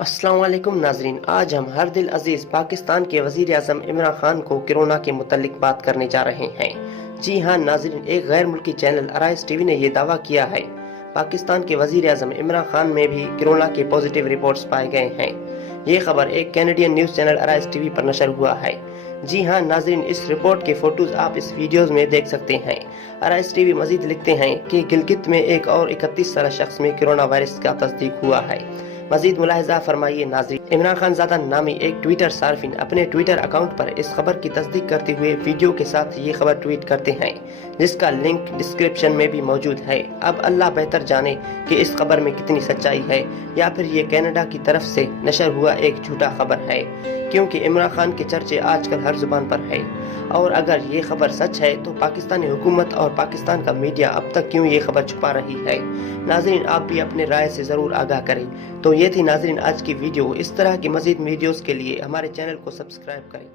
अस्सलाम वालेकुम नाजरीन, आज हम हर दिल अजीज पाकिस्तान के वजीर आजम इमरान खान को कोरोना के मुतल्लिक बात करने जा रहे हैं। जी हाँ नाजरीन, एक गैर मुल्की चैनल अराइज टीवी ने यह दावा किया है पाकिस्तान के वजीर आजम इमरान खान में भी कोरोना के पॉजिटिव रिपोर्ट्स पाए गए हैं। ये खबर एक Canadian news channel arise TV पर नशर हुआ है। जी हाँ नाजरीन, इस रिपोर्ट के फोटोज आप इस वीडियोस में देख सकते हैं। अराइज टीवी मजीद लिखते हैं कि गिलगित में एक और 31 साल शख्स में कोरोना वायरस का तस्दीक हुआ है। मजीद मुलाहिजा फरमाइए नाज़रीन। इमरान खान ज़ादा नामी एक ट्विटर सार्फिन अपने ट्विटर अकाउंट पर इस खबर की तस्दीक करते हुए वीडियो के साथ ये खबर ट्वीट करते हैं, जिसका लिंक डिस्क्रिप्शन में भी मौजूद है। अब अल्लाह बेहतर जाने कि इस खबर में कितनी सच्चाई है या फिर ये कनाडा की तरफ से नशर हुआ एक झूठा खबर है, क्योंकि इमरान खान के चर्चे आजकल हर जुबान पर है। और अगर ये खबर सच है तो पाकिस्तानी हुकूमत और पाकिस्तान का मीडिया अब तक क्यों ये खबर छुपा रही है। नाजरीन, आप भी अपने राय से जरूर आगाह करें। तो ये थी नाजरीन आज की वीडियो। इस तरह की मजीद वीडियोस के लिए हमारे चैनल को सब्सक्राइब करें।